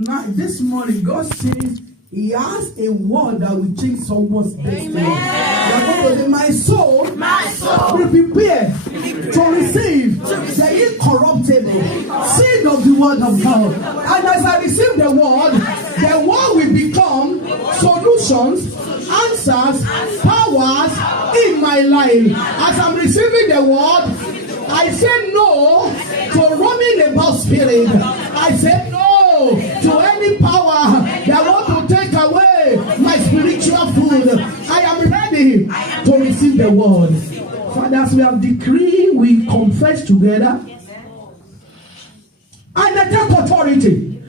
Now, this morning, God says He has a word that will change someone's destiny. Amen. My soul, will prepare to receive the incorruptible seed of the word of God. And as I receive the word will become solutions, answers, powers in my life. As I'm receiving the word, I say no to roaming about spirit. I say no to any power that want to take away my spiritual food. I am ready to receive the word. Father, as we have decreed, we confess together. And I take authority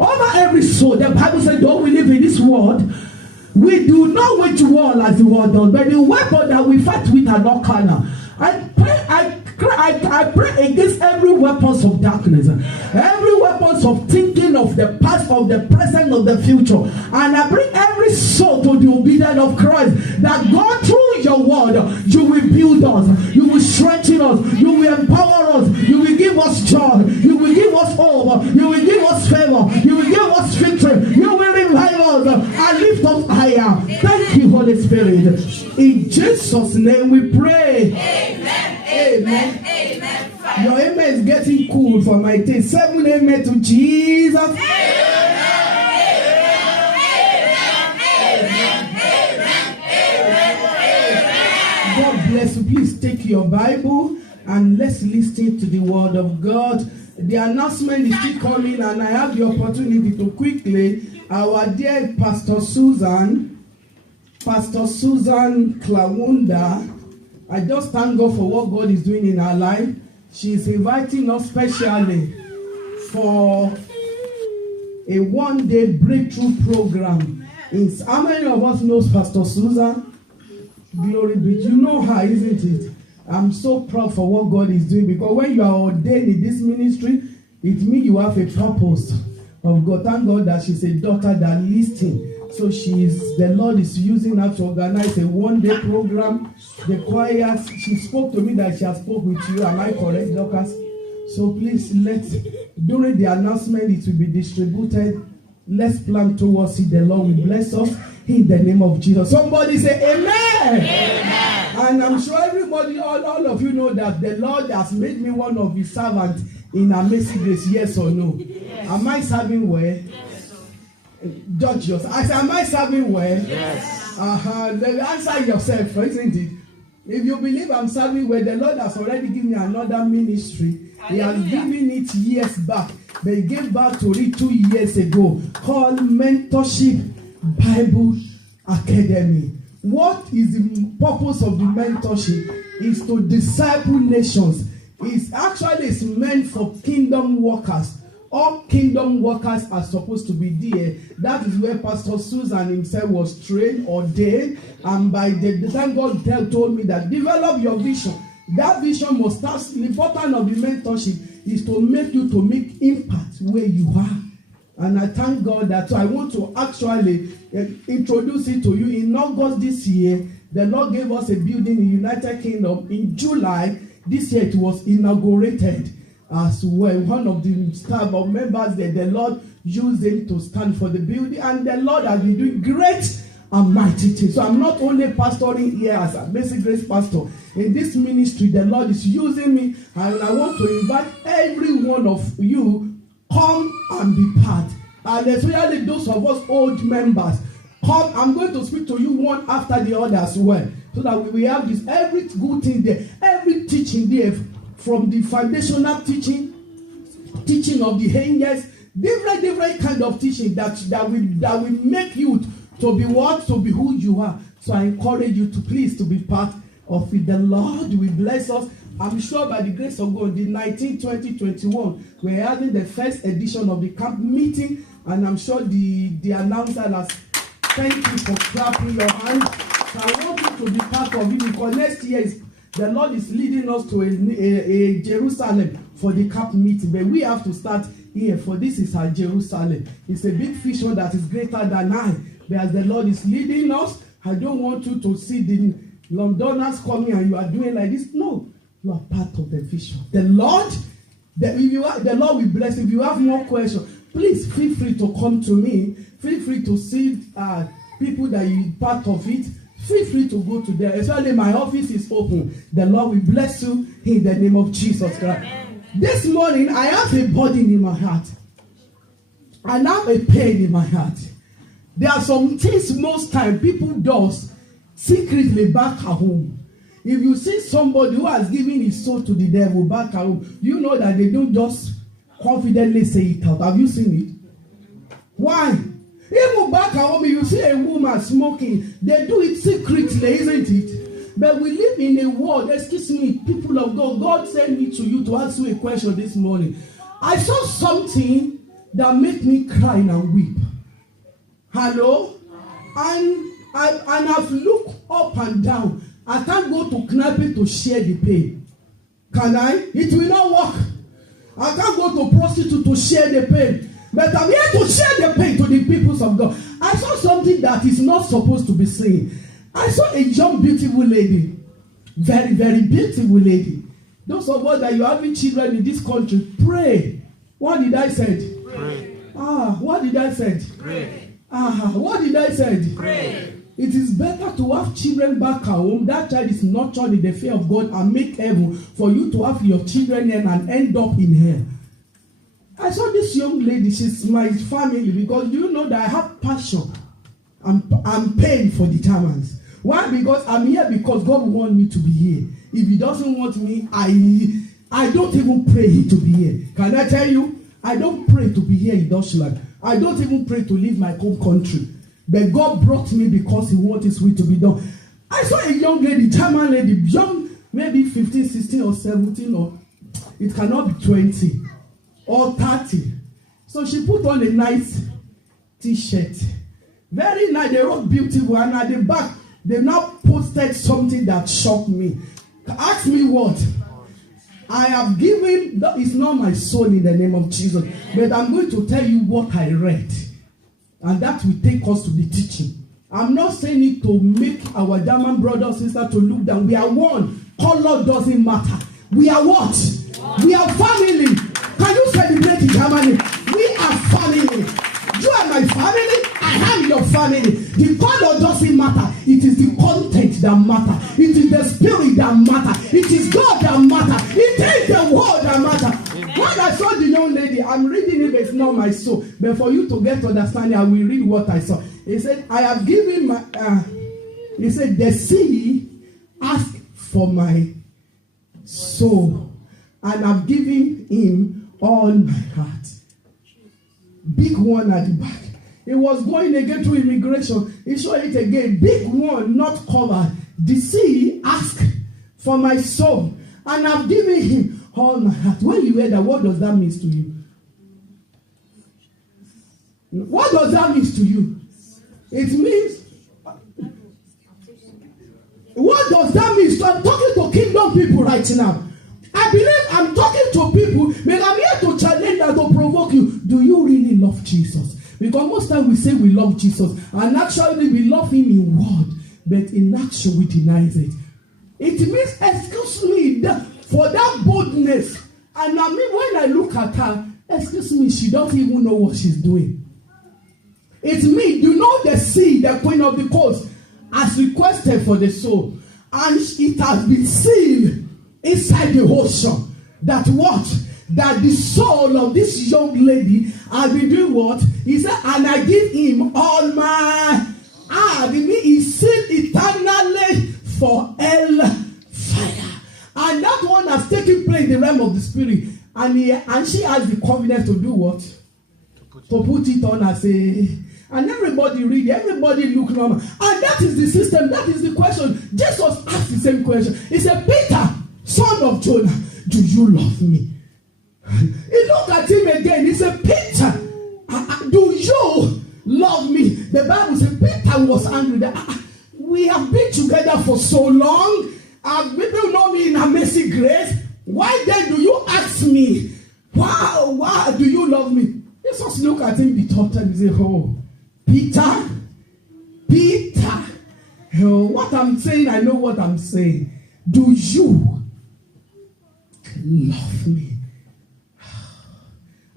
over every soul. The Bible says, don't we live in this world? We do not wage war like the world does, but the weapon that we fight with are not carnal. I pray against every weapons of darkness, every weapons of thinking of the past, of the present, of the future. And I bring every soul to the obedience of Christ, that God, through your word, you will build us, you will strengthen us, you will empower us, you will give us joy, you will give us hope, you will give us favor, you will give us victory, you will revive us and lift us higher. Thank you, Holy Spirit. In Jesus' name we pray. Amen. Amen. Amen. Your amen is getting cool for my taste. 7 amen to Jesus. Amen. God bless you. Please take your Bible and let's listen to the word of God. The announcement is still coming, and I have the opportunity to quickly, our dear Pastor Susan Klawunda, I just thank God for what God is doing in her life. She's inviting us specially for a one-day breakthrough program. How many of us knows Pastor Susan? Glory be. You know her, isn't it? I'm so proud for what God is doing, because when you are ordained in this ministry, it means you have a purpose of God. Thank God that she's a daughter that listens. So the Lord is using her to organize a one-day program. The choir, she spoke to me that she has spoke with you. Am I correct, Dorcas? So please, during the announcement, it will be distributed. Let's plan towards it. The Lord will bless us in the name of Jesus. Somebody say amen. Amen. And I'm sure everybody, all of you know that the Lord has made me one of His servants in Amazing Grace. Yes or no? Yes. Am I serving well? Yes. Judge yourself. I say, am I serving well? Yes. Answer yourself, isn't it? If you believe I'm serving well, the Lord has already given me another ministry. He has given it years back. They gave back to it 2 years ago, called Mentorship Bible Academy. What is the purpose of the mentorship? Is to disciple nations. It's meant for kingdom workers. All kingdom workers are supposed to be there. That is where Pastor Susan himself was trained, ordained, and by the time God told me that develop your vision. That vision must start. The important of the mentorship is to make you to make impact where you are. And I thank God that I want to actually introduce it to you. In August this year, the Lord gave us a building in United Kingdom. In July this year, it was inaugurated as well. One of the staff or members there, the Lord used him to stand for the building, and the Lord has been doing great and mighty things. So I'm not only pastoring here as a Basic Grace pastor. In this ministry, the Lord is using me, and I want to invite every one of you, come and be part. And especially those of us old members, come. I'm going to speak to you one after the other as well, so that we have this every good thing there, every teaching there, from the foundational teaching of the angels, different kind of teaching that will make you to be what? To be who you are. So I encourage you to please to be part of it. The Lord will bless us. I'm sure by the grace of God, the 2021, we're having the first edition of the camp meeting, and I'm sure the announcer has thank you for clapping your hands. So I want you to be part of it, because next year the Lord is leading us to a Jerusalem for the camp meeting, but we have to start here, for this is our Jerusalem. It's a big vision that is greater than I. But as the Lord is leading us, I don't want you to see the Londoners coming and you are doing like this. No, you are part of the vision. The Lord will bless. If you have more questions, please feel free to come to me. Feel free to see people that you part of it. Feel free to go to there. Especially my office is open. The Lord will bless you in the name of Jesus Christ. Amen. This morning, I have a burden in my heart. I have a pain in my heart. There are some things most time people do secretly back at home. If you see somebody who has given his soul to the devil back at home, you know that they don't just confidently say it out. Have you seen it? Why? Even back at home, you see a woman smoking, they do it secretly, isn't it? But we live in a world, excuse me, people of God, God sent me to you to ask you a question this morning. I saw something that made me cry and weep. Hello? And I've looked up and down. I can't go to Knappy to share the pain. Can I? It will not work. I can't go to prostitute to share the pain. But I'm here to share the pain to the people of God. I saw something that is not supposed to be seen. I saw a young, beautiful lady. Very, very beautiful lady. Those of us that you are having children in this country, pray. What did I say? Pray. What did I say? Pray. What did I say? Pray. It is better to have children back at home. That child is nurtured in the fear of God and make heaven for you to have your children here and end up in hell. I saw this young lady. She's my family because you know that I have passion and pain for the Germans. Why? Because I'm here because God wants me to be here. If He doesn't want me, I don't even pray to be here. Can I tell you? I don't pray to be here in Deutschland. I don't even pray to leave my home country. But God brought me because He wants His will to be done. I saw a young lady, German lady, young, maybe 15, 16 or 17, or it cannot be 20 or 30. So she put on a nice t-shirt. Very nice, they wrote beautiful, and at the back, they now posted something that shocked me. Ask me what? I have given, that is not my soul in the name of Jesus. But I'm going to tell you what I read. And that will take us to the teaching. I'm not saying it to make our German brother or sister to look down. We are one. Color doesn't matter. We are what? We are family. Can you celebrate in Germany? We are family. You are my family. I am your family. The color doesn't matter. It is the content that matters. It is the spirit that matters. It is God that matters. It is the word that matters. When I saw the young lady, I'm reading it, but it's not my soul. But for you to get understanding, I will read what I saw. He said, I have given my, he said, the sea asked for my soul, and I've given him all my heart. Big one at the back. He was going again to immigration. He showed it again. Big one, not covered. The sea asked for my soul, and I've given him all my heart. When you hear that, what does that mean to you? What does that mean to you? It means, what does that mean? So I'm talking to kingdom people right now. I believe I'm talking to people, but I'm here to challenge and to provoke you. Do you really love Jesus? Because most times we say we love Jesus, and actually we love Him in word, but in action we deny it. It means, excuse me, for that boldness. And I mean, when I look at her, excuse me, she doesn't even know what she's doing. It's me. You know the sea, the queen of the coast, has requested for the soul. And it has been sealed inside the ocean. That what? That the soul of this young lady has been doing what? He said, and I give him all my heart. It means he sealed eternally for hell fire. And that one has taken place in the realm of the spirit. And she has the confidence to do what? To put it on as a... And everybody read, everybody look normal. And that is the system, that is the question. Jesus asked the same question. He said, Peter, son of Jonah, do you love me? He looked at him again. He said, Peter, do you love me? The Bible said Peter was angry that we have been together for so long. People know me in Amazing Grace. Why then do you ask me? Why do you love me? Jesus looked at him the third time and said, oh, Peter, oh, what I'm saying, I know what I'm saying. Do you love me?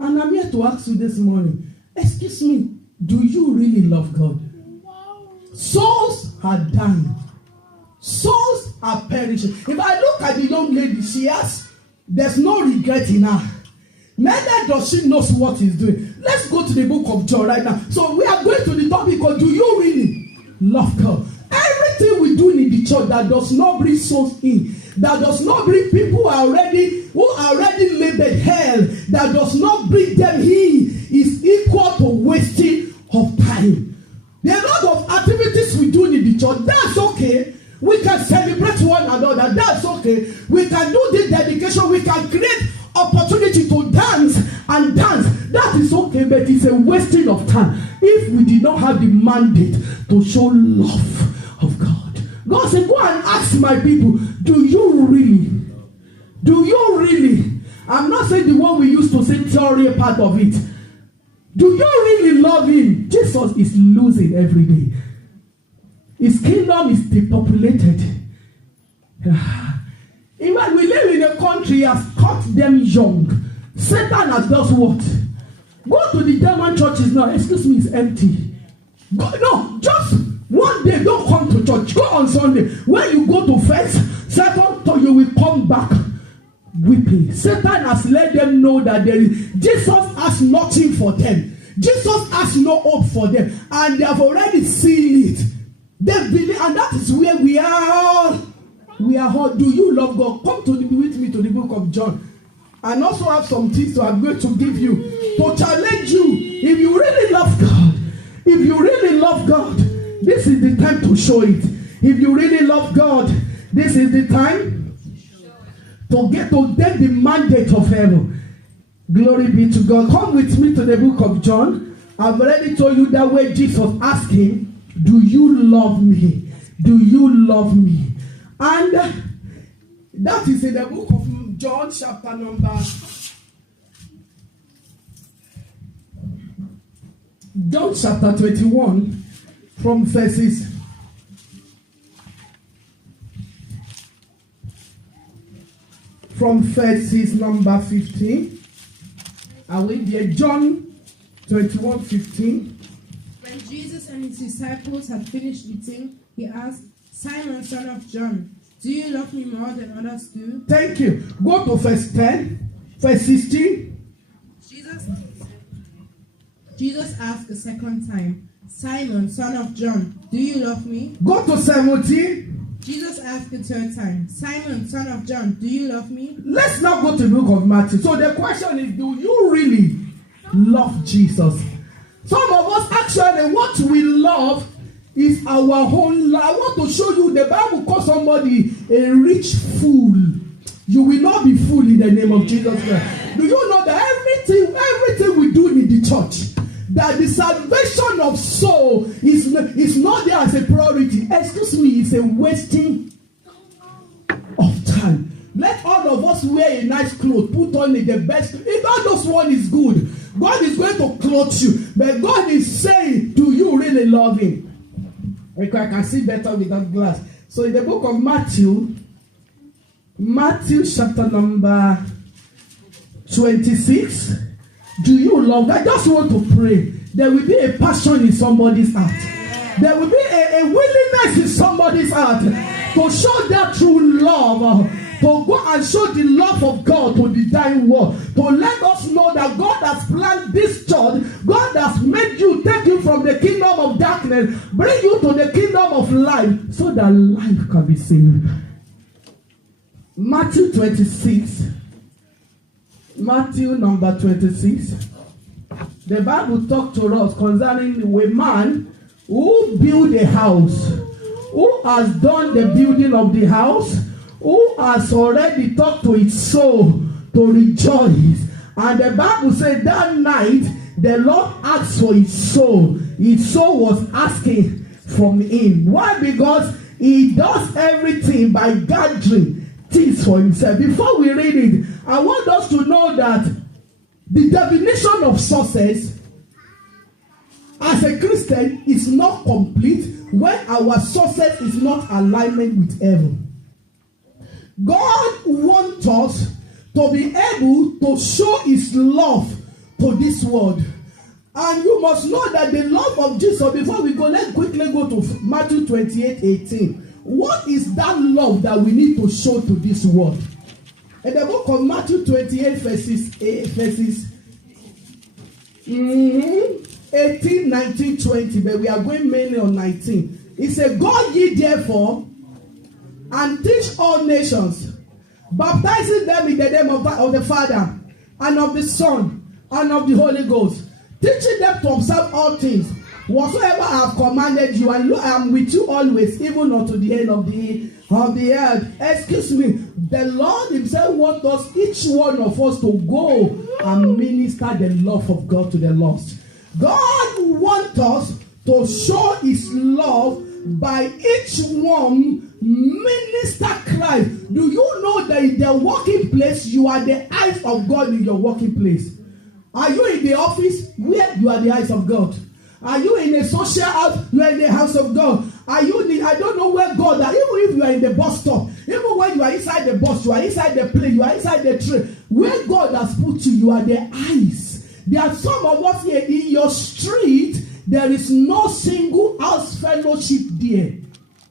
And I'm here to ask you this morning, excuse me, do you really love God? Souls are dying. Souls are perishing. If I look at the young lady, there's no regret in her. Neither does she know what he's doing. Let's go to the book of John right now. So we are going to the topic of, do you really love God? Everything we do in the church that does not bring souls in, that does not bring people who are already labeled hell, that does not bring them in, is equal to wasting of time. There are a lot of activities we do in the church. That's okay. We can celebrate one another. That's okay. We can do this dedication. We can create opportunity to dance and dance. That is okay, but it's a wasting of time if we did not have the mandate to show love of God. God said, go and ask my people, do you really? Do you really? I'm not saying the one we used to say theory part of it. Do you really love him? Jesus is losing every day. His kingdom is depopulated. Even we live in a country he has caught them young. Satan has done what? Go to the German churches now. Excuse me, it's empty. No, just one day, don't come to church. Go on Sunday. When you go to first, second, you will come back weeping. Satan has let them know that Jesus has nothing for them. Jesus has no hope for them. And they have already seen it. They believe, and that is where we are. We are all. Do you love God? Come with me to the book of John. And also have some things I'm going to give you to challenge you. If you really love God, if you really love God, this is the time to show it. If you really love God, this is the time to get the mandate of heaven. Glory be to God. Come with me to the book of John. I've already told you that way Jesus asked him, do you love me? Do you love me? And that is in the book of John, chapter number. John chapter 21, from verses number 15. Are we there? John 21:15. When Jesus and his disciples had finished eating, he asked, Simon, son of John, do you love me more than others do? Thank you. Go to verse 10, verse 16. Jesus asked a second time, Simon, son of John, do you love me? Go to 17. Jesus asked a third time, Simon, son of John, do you love me? Let's now go to the book of Matthew. So the question is, do you really love Jesus? Some of us actually, what we love is our own love. I want to show you, the Bible calls somebody a rich fool. You will not be fool in the name of Jesus Christ. Do you know that everything we do in the church, that the salvation of soul is not there as a priority? Excuse me, it's a wasting of time. Let all of us wear a nice clothes, put on the best. If all those one is good, God is going to clothe you. But God is saying, do you really love him? Okay, I can see better with that glass. So in the book of Matthew chapter number 26, do you love God? I just want to pray. There will be a passion in somebody's heart. There will be a willingness in somebody's heart to show that true love. To go and show the love of God to the dying world. To let us know that God has planned this church. God has made you, take you from the kingdom of darkness, bring you to the kingdom of life, so that life can be saved. Matthew 26. Matthew number 26. The Bible talks to us concerning a man who built a house. Who has done the building of the house? Who has already talked to his soul to rejoice. And the Bible said that night the Lord asked for his soul. His soul was asking from him. Why? Because he does everything by gathering things for himself. Before we read it, I want us to know that the definition of success as a Christian is not complete when our success is not alignment with heaven. God wants us to be able to show his love to this world. And you must know that the love of Jesus, before we go, let's quickly go to Matthew 28:18. What is that love that we need to show to this world? In the book of Matthew 28, verses 18, 19, 20, but we are going mainly on 19. It says, "Go ye therefore and teach all nations, baptizing them in the name of the Father and of the Son and of the Holy Ghost, teaching them to observe all things whatsoever I have commanded you, and I am with you always, even unto the end of the earth." Excuse me, the Lord himself wants us, each one of us, to go and minister the love of God to the lost. God wants us to show his love by each one minister Christ. Do you know that in the working place, you are the eyes of God in your working place? Are you in the office? Where you are the eyes of God. Are you in a social house? You are in the house of God. Are you in, I don't know where God are. Even if you are in the bus stop, even when you are inside the bus, you are inside the plane, you are inside the train, where God has put you, you are the eyes. There are some of us here in your street, there is no single house fellowship there.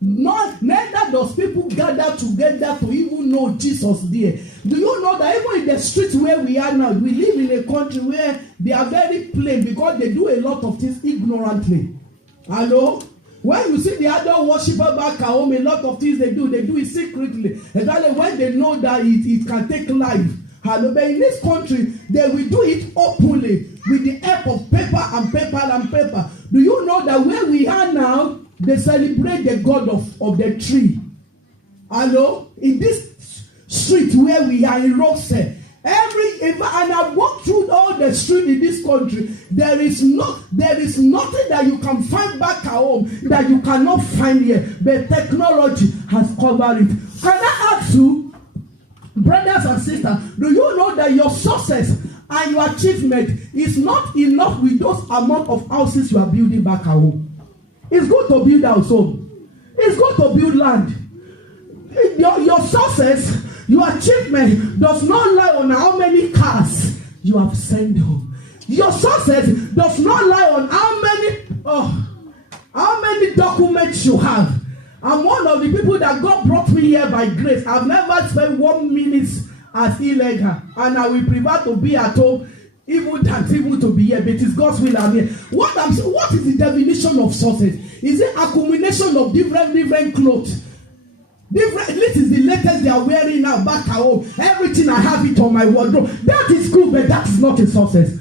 Neither does people gather together to even know Jesus there. Do you know that even in the streets where we are now, we live in a country where they are very plain because they do a lot of things ignorantly. Hello? When you see the other worshiper back at home, a lot of things they do it secretly. Especially when they know that it can take life. Hello? But in this country, they will do it openly with the help of paper and paper and paper. Do you know that where we are now, they celebrate the God of the tree? Hello? In this street where we are in Roxy, and I walk through all the street in this country, there is nothing that you can find back at home that you cannot find here. But technology has covered it. Can I ask you, brothers and sisters, do you know that your success and your achievement is not enough with those amount of houses you are building back at home? It's good to build house home. It's good to build land. Your success, your achievement does not lie on how many cars you have sent home. Your success does not lie on how many documents you have. I'm one of the people that God brought me here by grace. I've never spent 1 minute as illegal, and I will prefer to be at home even to be here, but it's God's will I'm here. What is the definition of success? Is it accumulation of different clothes? This is the latest they are wearing now back at home. Everything I have it on my wardrobe. That is good, but that is not a success.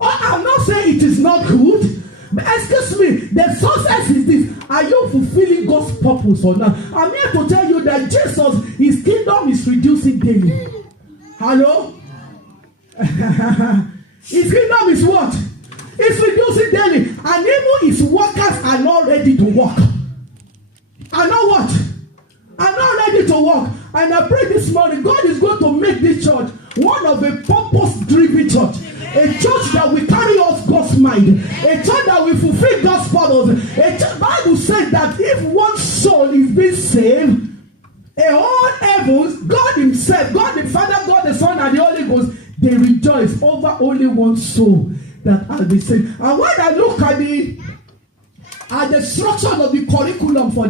I'm not saying it is not good, but excuse me, the success is this. Are you fulfilling God's purpose or not? I'm here to tell you that Jesus, his kingdom is reducing daily. Hello? His kingdom is what? It's reducing daily. And even his workers are not ready to work. Are not what? Are not ready to work. And I pray this morning, God is going to make this church one of a purpose-driven church. A church that will carry us God's mind. A church that will fulfill God's purpose. The Bible says that if one soul is being saved, all heavens, God himself, God the Father, God the Son, and the Holy Ghost, they rejoice over only one soul that has been saved. And when I look at the structure of the curriculum for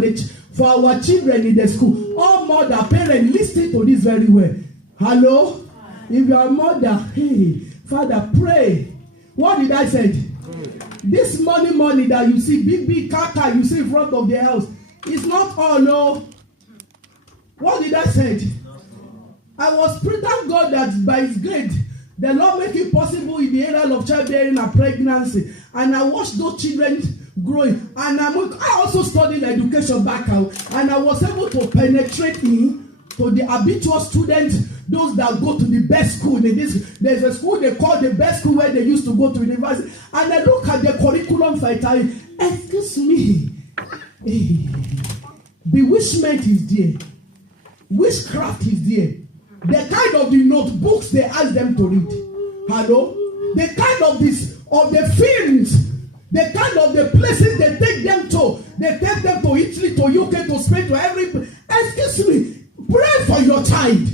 our children in the school, all mother, parents, listen to this very well. Hello? If you are a mother, hey, Father, pray. What did I say? This money that you see, big car you see in front of the house, it's not all, no. What did I say? I was praying God that by his grace, the Lord make it possible in the area of childbearing and pregnancy. And I watched those children growing. And I also studied education back out. And I was able to penetrate into the habitual students, those that go to the best school. There's a school they call the best school where they used to go to university. And I look at the curriculum for Italy. Excuse me. Bewitchment is there. Witchcraft is there. The kind of the notebooks they ask them to read. Hello? The kind of the films, the kind of the places they take them to. They take them to Italy, to UK, to Spain, to every. Excuse me. Pray for your child,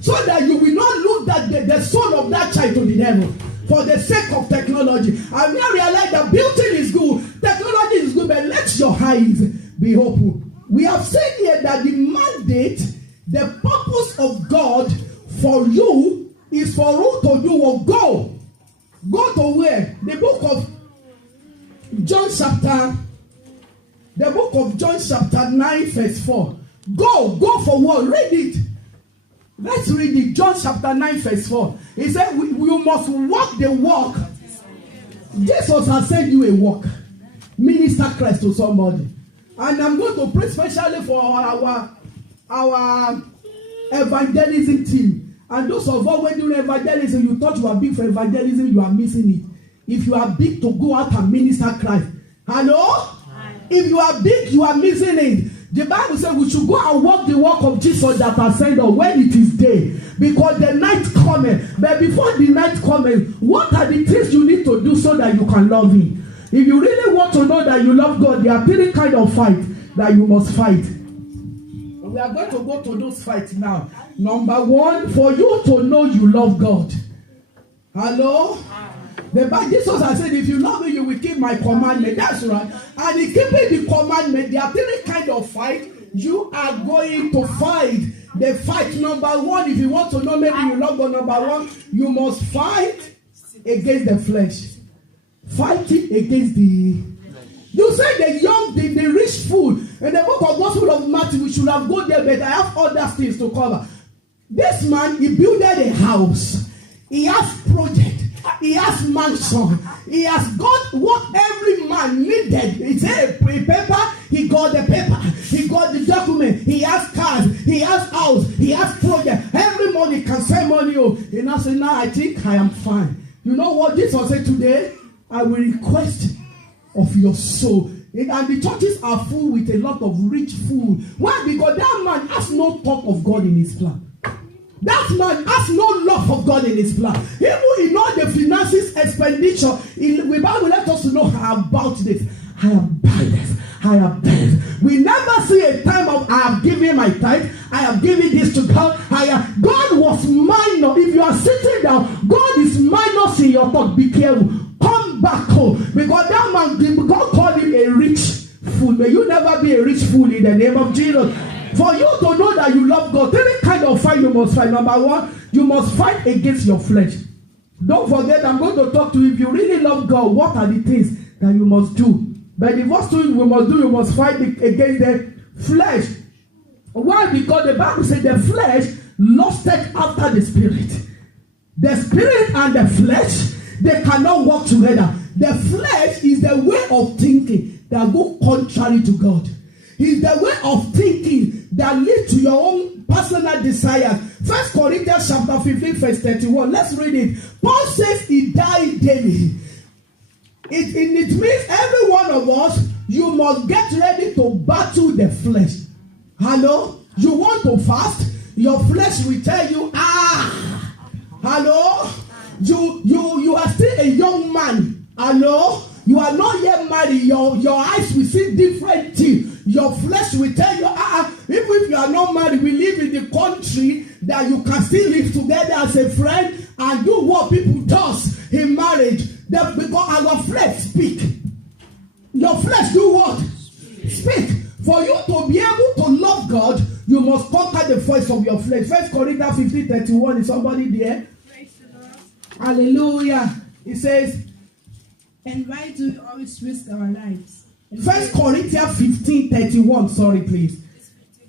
so that you will not lose the soul of that child to the devil. for the sake of technology. I now realize that building is good, technology is good, but let your eyes be open. We have said here that the mandate, the purpose of God for you is for you to do what? Go. Go to where? The book of John chapter 9 verse 4. Go for what? Read it. Let's read it. John chapter 9 verse 4. He said, you must walk the walk. Jesus has sent you a walk. Minister Christ to somebody. And I'm going to pray specially for our evangelism team. And those of us when doing evangelism, you thought you are big for evangelism, you are missing it. If you are big to go out and minister Christ. Hello? If you are big, you are missing it. The Bible says we should go and walk the walk of Jesus that has sent us when it is day. Because the night coming. But before the night coming, what are the things you need to do so that you can love Him? If you really want to know that you love God, there are three kinds of fight that you must fight. We are going to go to those fights now. Number one, for you to know you love God. Hello? The Bible, Jesus has said, if you love me, you will keep my commandment. That's right. And in keeping the commandment, there are three kinds of fight you are going to fight. The fight number one, if you want to know maybe you love God, number one, you must fight against the flesh. Fighting against the... You say the rich fool. In the book of Gospel of Matthew, we should have gone there, but I have other things to cover. This man, he built a house. He has project. He has mansion. He has got what every man needed. He said a paper. He got the paper. He got the document. He has cars. He has house. He has project. Every month he can send money. He now say, now I think I am fine. You know what Jesus said today? I will request of your soul. And the churches are full with a lot of rich food. Why? Because that man has no thought of God in his plan. That man has no love of God in his plan. Even in all the finances expenditure, the Bible let us know about this. I am biased. I am bad. We never see a time of I have given my tithe. I have given this to God. God was minor. If you are sitting down, God is minus in your thought. Be careful. Come back home. Because that man, God called him a rich fool. May you never be a rich fool in the name of Jesus. For you to know that you love God, three kind of fight you must fight. Number one, you must fight against your flesh. Don't forget, I'm going to talk to you. If you really love God, what are the things that you must do? But the first thing you must do, you must fight against the flesh. Why? Because the Bible says the flesh lusted after the spirit. The spirit and the flesh, they cannot work together. The flesh is the way of thinking that go contrary to God. It's the way of thinking that leads to your own personal desire. 1 Corinthians chapter 15 verse 31. Let's read it. Paul says he died daily. It means every one of us, you must get ready to battle the flesh. Hello? You want to fast? Your flesh will tell you, hello? You are still a young man. Hello? You are not yet married. Your eyes will see different things. Your flesh will tell you, even if you are not married, we live in the country that you can still live together as a friend and do what people does in marriage. Because our flesh speak. Your flesh do what? Speak. For you to be able to love God, you must conquer the voice of your flesh. 1 Corinthians 15:31. Is somebody there? Praise the Lord. Hallelujah. It says, and why do we always risk our lives? 1 Corinthians 15:31. Sorry, please.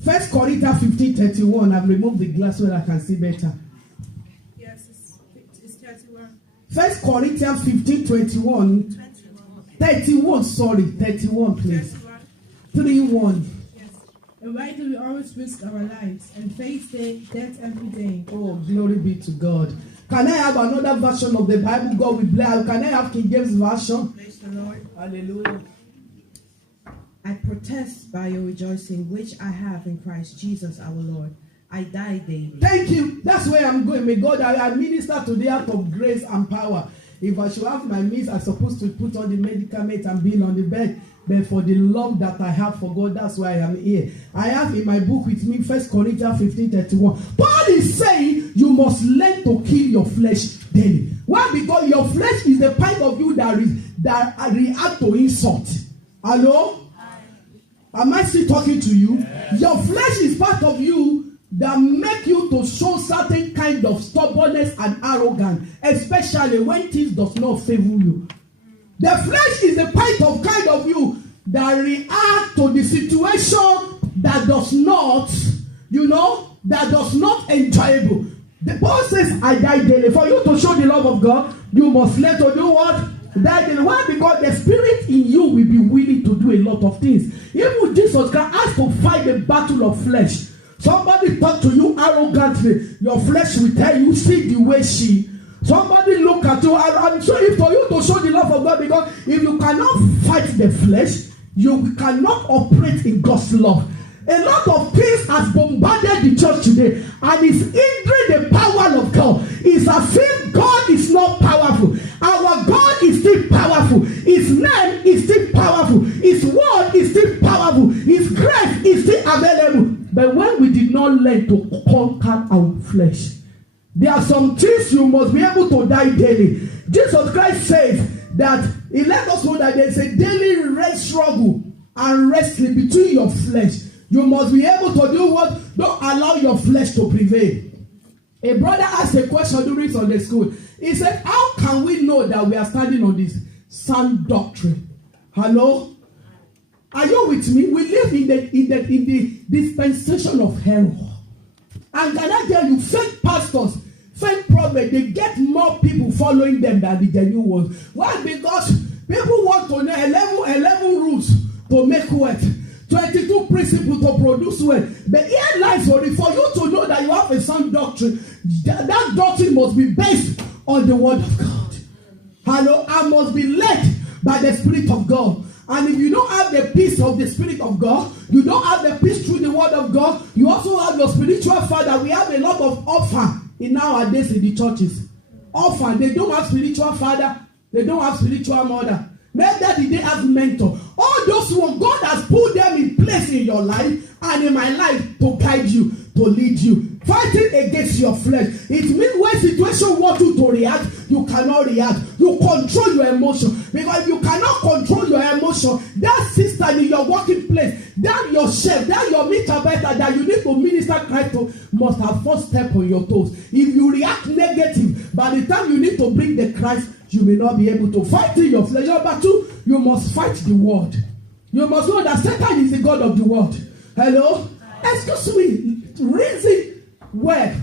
1 Corinthians 15:31. I've removed the glass so that I can see better. Yes, it's 31. 1 Corinthians 15:21. 31. Sorry, 31, please. 3:1. Yes. And why do we always risk our lives and face death every day? Oh, glory be to God. Can I have another version of the Bible? God will bless. Can I have King James Version? Praise the Lord. Hallelujah. I protest by your rejoicing, which I have in Christ Jesus our Lord. I die daily. Thank you. That's where I'm going. May God administer today out of grace and power. If I should have my means, I'm supposed to put on the medicament and be on the bed. But for the love that I have for God, that's why I am here. I have in my book with me 1 Corinthians 15:31. Paul is saying you must learn to kill your flesh daily. Why? Because your flesh is the part of you that react to insult. Hello? Am I still talking to you? Yes. Your flesh is part of you that make you to show certain kind of stubbornness and arrogance, especially when things does not favor you. The flesh is the part of kind of you that react to the situation that does not, that does not enjoyable. The Bible says, I die daily. For you to show the love of God, you must learn to do what? Die daily. Why? Because the spirit in you will be willing to do a lot of things. Even Jesus Christ has to fight the battle of flesh. Somebody talk to you arrogantly, your flesh will tell you, see the way she. Somebody look at you, and so if for you to show the love of God, because if you cannot fight the flesh, you cannot operate in God's love. A lot of things has bombarded the church today, and is hindering the power of God. It's as if God is not powerful. Our God is still powerful. His name is still powerful. His word is still powerful. His grace is still available. But when we did not learn to conquer our flesh, there are some things you must be able to die daily. Jesus Christ says that he let us know that there is a daily struggle and wrestling between your flesh. You must be able to do what? Don't allow your flesh to prevail. A brother asked a question during Sunday school. He said, how can we know that we are standing on this sound doctrine? Hello? Are you with me? We live in the dispensation of error. And can I tell you, fake pastors, fake prophets, they get more people following them than the genuine ones. Why? Because people want to know 11 rules to make wealth, 22 principles to produce wealth. But here lies for you to know that you have a sound doctrine. That doctrine must be based on the word of God. Hello? I must be led by the Spirit of God. And if you don't have the peace of the Spirit of God, you don't have the peace through the word of God, you also have your spiritual father. We have a lot of orphans nowadays in the churches. Orphans, they don't have spiritual father, they don't have spiritual mother. Neither did they have mentor. All those who God has put them in place in your life and in my life to guide you, to lead you. Fighting against your flesh. It means when situation wants you to react, you cannot react. You control your emotion. Because if you cannot control your emotion, that sister in your working place, that your chef, that your meter better that you need to minister Christ to, must have first step on your toes. If you react negative, by the time you need to bring the Christ, you may not be able to fight in your flesh. Number two, you must fight the word. You must know that Satan is the God of the world. Hello? Excuse me. Reason well.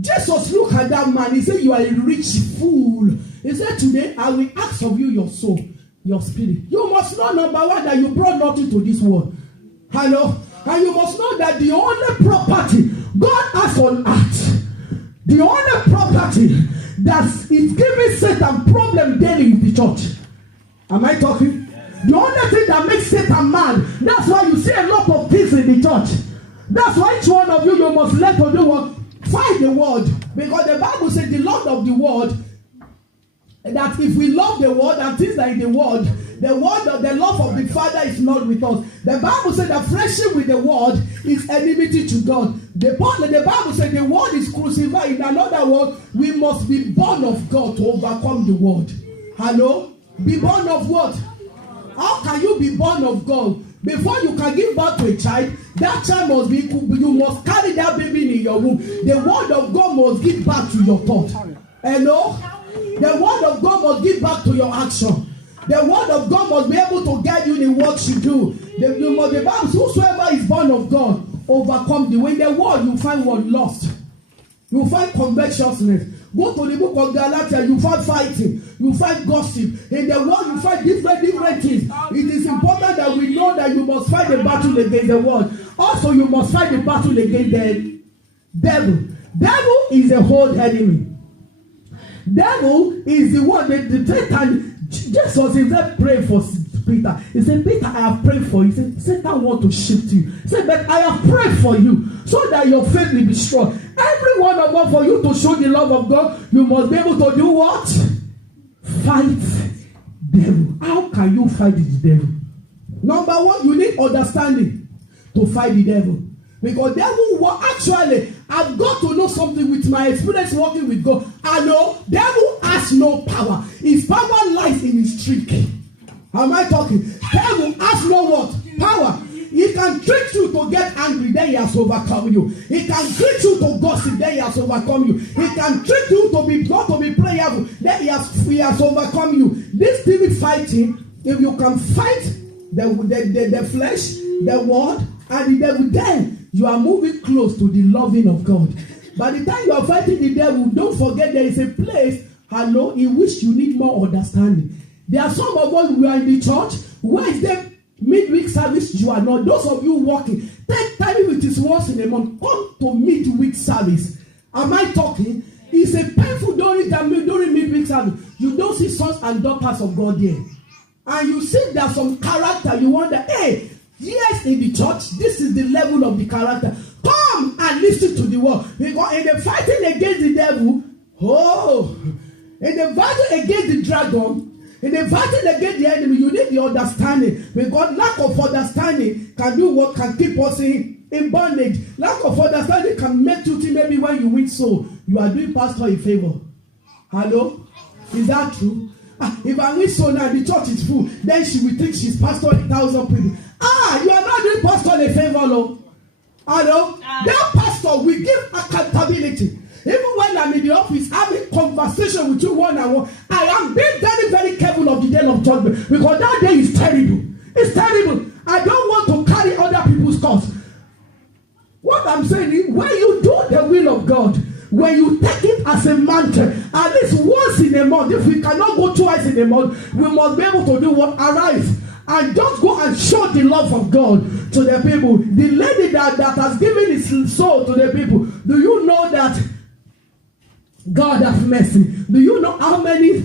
Jesus looked at that man. He said, you are a rich fool. He said, today I will ask of you your soul, your spirit. You must know, number one, that you brought nothing to this world. Hello? And you must know that the only property God has on earth, the only property that is giving Satan problem daily in the church. Am I talking? Yes. The only thing that makes Satan mad, that's why you see a lot of things in the church. That's why each one of you must learn to do what? Fight the word. Because the Bible says the Lord of the word, that if we love the word and things like the word of the love of the Father is not with us. The Bible said that friendship with the word is enmity to God. The Bible said the word is crucified. In another word, we must be born of God to overcome the word. Hello? Be born of what? How can you be born of God? Before you can give birth to a child, that child must be, you must carry that baby in your womb. The word of God must give back to your thought. Hello? The word of God must give back to your action. The word of God must be able to guide you in what you do. The Bible says, whosoever is born of God overcome the way. In the world, you find what lost. You find covetousness. Go to the book of Galatians, you find fighting, you find gossip. In the world, you find different things. It is important that we know that you must fight the battle against the world. Also, you must fight the battle against the devil. Devil is a whole enemy. Devil is the one that the Satan. Jesus himself prayed for Peter. He said, Peter, I have prayed for you. He said, Satan want to shift you. He said, but I have prayed for you so that your faith will be strong. Every one of us, for you to show the love of God, you must be able to do what? Fight devil. How can you fight the devil? Number one, you need understanding to fight the devil. Because devil will actually, I've got to know something with my experience working with God. I know devil has no power. His power lies in his trick. Am I talking? Devil has no what? Power. He can trick you to get angry, then he has overcome you. He can trick you to gossip, then he has overcome you. He can trick you to be prayerful, then he has overcome you. This TV fighting, if you can fight the flesh, the word, and the devil, then you are moving close to the loving of God. By the time you are fighting the devil, don't forget there is a place, in which you need more understanding. There are some of us who are in the church. Where is the midweek service? You are not. Those of you working, take time if it is once in a month. Come to midweek service. Am I talking? It's a painful during midweek service. You don't see sons and daughters of God there. And you see there's some character. You wonder, hey, yes, in the church, this is the level of the character. Come and listen to the word. Because in the fighting against the devil, in the battle against the dragon, in the fighting against the enemy, you need the understanding. Because lack of understanding can do what can keep us in bondage. Lack of understanding can make you think maybe when you win soul, you are doing pastor a favor. Hello? Is that true? If I win soul now, the church is full, then she will think she's pastor 1,000 people. You are not doing pastor a favor, no? Hello? That pastor will give accountability. Even when I'm in the office having conversation with you one-on-one, I am being very, very careful of the day of judgment, because that day is terrible. It's terrible. I don't want to carry other people's cause. What I'm saying is, when you do the will of God, when you take it as a mantra, at least once in a month, if we cannot go twice in a month, we must be able to do what? Arise and just go and show the love of God to the people. The lady that has given his soul to the people, do you know that God have mercy? Do you know how many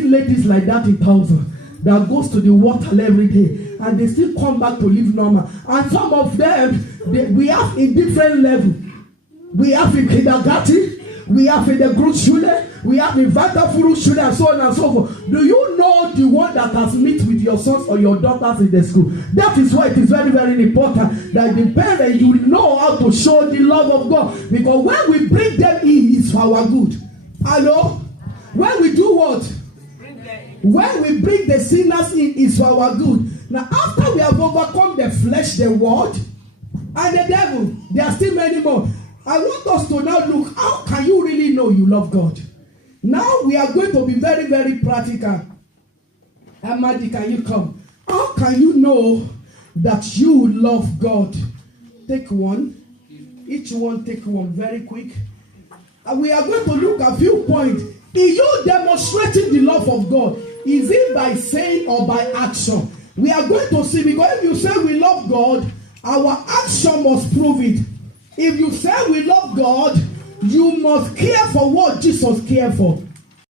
ladies like that in thousands that goes to the water every day and they still come back to live normal? And some of them, we have a different level. We have in kindergarten, we have in the Grundschule, we have in Weiterführungsschule, and so on and so forth. Do you know the one that has met with your sons or your daughters in the school? That is why it is very, very important that the parents, you know how to show the love of God. Because when we bring them in, it's for our good. Hello? When we do what? When we bring the sinners in, it's for our good. Now, after we have overcome the flesh, the world, and the devil, there are still many more. I want us to now look, how can you really know you love God? Now we are going to be very, very practical. Amadi, can you come? How can you know that you love God? Take one. Each one take one very quick. And we are going to look at a few points. Is you demonstrating the love of God? Is it by saying or by action? We are going to see, because if you say we love God, our action must prove it. If you say we love God, you must care for what Jesus cared for.